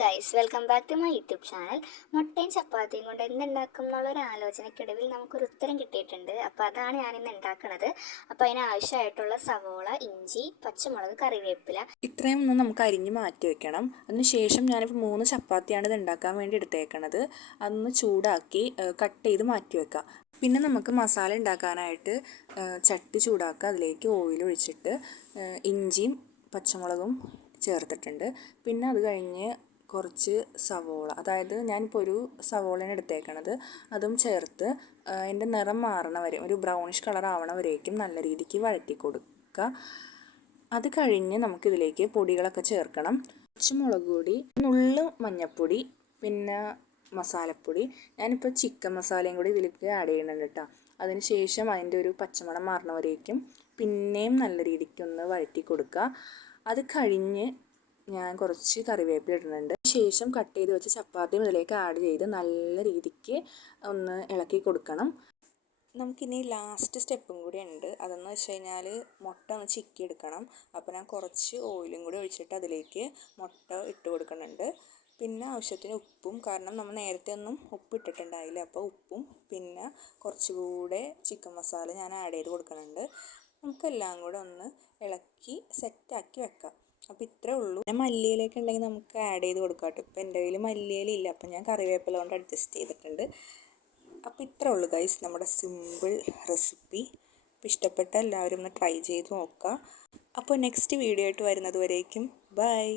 Guys welcome back to my YouTube channel മുട്ടയും ചപ്പാത്തിയും കൊണ്ട് എന്തുണ്ടാക്കും എന്നുള്ള ഒരു ആലോചനയ്ക്കിടയിൽ നമുക്കൊരു ഉത്തരം കിട്ടിയിട്ടുണ്ട്. അപ്പോൾ അതാണ് ഞാൻ ഇന്ന് ഉണ്ടാക്കുന്നത് അപ്പോൾ അതിന് ആവശ്യമായിട്ടുള്ള സവോള ഇഞ്ചി പച്ചമുളക് കറിവേപ്പില. ഇത്രയും ഒന്ന് നമുക്ക് അരിഞ്ഞ് മാറ്റി വെക്കണം. അതിനുശേഷം ഞാനിപ്പോൾ മൂന്ന് ചപ്പാത്തിയാണ് ഇത് ഉണ്ടാക്കാൻ വേണ്ടി എടുത്തേക്കണത്. അതൊന്ന് ചൂടാക്കി കട്ട് ചെയ്ത് മാറ്റി വെക്കാം. പിന്നെ നമുക്ക് മസാല ഉണ്ടാക്കാനായിട്ട് ചട്ടി ചൂടാക്കുക. അതിലേക്ക് ഓയിൽ ഒഴിച്ചിട്ട് ഇഞ്ചിയും പച്ചമുളകും ചേർത്തിട്ടുണ്ട്. പിന്നെ അത് കഴിഞ്ഞ് കുറച്ച് സവോള. അതായത് ഞാനിപ്പോൾ ഒരു സവോളയാണ് എടുത്തേക്കണത്. അതും ചേർത്ത് അതിന്റെ നിറം മാറണ വരെ ഒരു ബ്രൗണിഷ് കളർ ആവണ വരേക്കും നല്ല രീതിക്ക് വഴറ്റി കൊടുക്കുക അത് കഴിഞ്ഞ് നമുക്കിതിലേക്ക് പൊടികളൊക്കെ ചേർക്കണം. കുറച്ച് മുളക് പൊടി നുള്ളു മഞ്ഞൾപ്പൊടി പിന്നെ മസാലപ്പൊടി. ഞാനിപ്പോൾ ചിക്കൻ മസാലയും കൂടി ഇതിലേക്ക് ആഡ് ചെയ്യുന്നുണ്ട് കേട്ടോ അതിന് ശേഷം അതിന്റെ ഒരു പച്ചമണം മാറണവരേക്കും പിന്നെയും നല്ല രീതിക്കൊന്ന് വഴറ്റി കൊടുക്കുക അത് കഴിഞ്ഞ് ഞാൻ കുറച്ച് കറിവേപ്പില ഇടുന്നുണ്ട്. ശേഷം കട്ട് ചെയ്ത് വെച്ച ചപ്പാത്തിയും ഇതിലേക്ക് ആഡ് ചെയ്ത് നല്ല രീതിക്ക് ഒന്ന് ഇളക്കി കൊടുക്കണം. നമുക്കിനി ലാസ്റ്റ് സ്റ്റെപ്പും കൂടി ഉണ്ട്. അതെന്ന് വെച്ച് കഴിഞ്ഞാൽ മുട്ട ഒന്ന് ചിക്കി എടുക്കണം. അപ്പോൾ ഞാൻ കുറച്ച് ഓയിലും കൂടി ഒഴിച്ചിട്ട് അതിലേക്ക് മുട്ട ഇട്ട് കൊടുക്കുന്നുണ്ട്. പിന്നെ ആവശ്യത്തിന് ഉപ്പും കാരണം നമ്മൾ നേരത്തെ ഒന്നും ഉപ്പ് ഇട്ടിട്ടുണ്ടായില്ല. അപ്പോൾ ഉപ്പും പിന്നെ കുറച്ചുകൂടെ ചിക്കൻ മസാല ഞാൻ ആഡ് ചെയ്ത് കൊടുക്കുന്നുണ്ട്. നമുക്കെല്ലാം കൂടെ ഒന്ന് ഇളക്കി സെറ്റാക്കി വെക്കാം. അപ്പോൾ ഇത്രേ ഉള്ളൂ. പിന്നെ മല്ലിയിലേക്ക് ഉണ്ടെങ്കിൽ നമുക്ക് ആഡ് ചെയ്ത് കൊടുക്കാം കേട്ടോ. ഇപ്പോൾ എന്റെ കയ്യിൽ മല്ലിയിലില്ല അപ്പോൾ ഞാൻ കറിവേപ്പില കൊണ്ട് അഡ്ജസ്റ്റ് ചെയ്തിട്ടുണ്ട്. അപ്പോൾ ഇത്രേ ഉള്ളൂ ഗൈസ് നമ്മുടെ സിമ്പിൾ റെസിപ്പി അപ്പോൾ ഇഷ്ടപ്പെട്ട എല്ലാവരും ഒന്ന് ട്രൈ ചെയ്ത് നോക്കുക. അപ്പോൾ നെക്സ്റ്റ് വീഡിയോ ആയിട്ട് വരുന്നത് വരേക്കും. ബൈ